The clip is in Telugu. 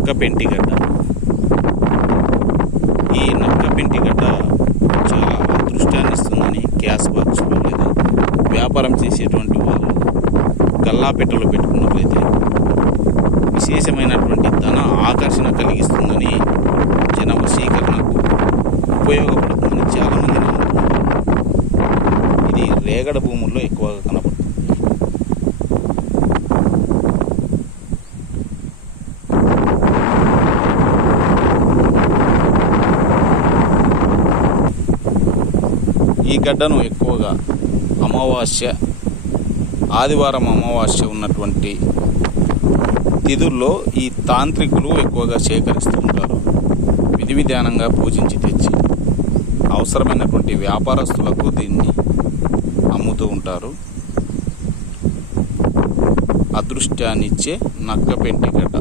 నక్క పెంటిగడ్డ. ఈ నక్క పెంటిగడ్డ చాలా అదృష్టాన్ని ఇస్తుందని క్యాష్ బాక్స్లో లేదా వ్యాపారం చేసేటువంటి వాళ్ళు గల్లాపెట్టెలో పెట్టుకున్నట్లయితే విశేషమైనటువంటి ధన ఆకర్షణ కలిగిస్తుందని, జన వశీకరణకు ఉపయోగపడుతుందని చాలామంది నమ్ముతున్నారు. ఇది రేగడ భూముల్లో ఎక్కువగా కనపడుతుంది. ఈ గడ్డను ఎక్కువగా అమావాస్య, ఆదివారం అమావాస్య ఉన్నటువంటి తిథుల్లో ఈ తాంత్రికులు ఎక్కువగా సేకరిస్తూ ఉంటారు. విధి విధానంగా పూజించి తెచ్చి అవసరమైనటువంటి వ్యాపారస్తులకు దీన్ని అమ్ముతూ ఉంటారు. అదృష్టాన్నిచ్చే నక్క పెంటిగడ్డ.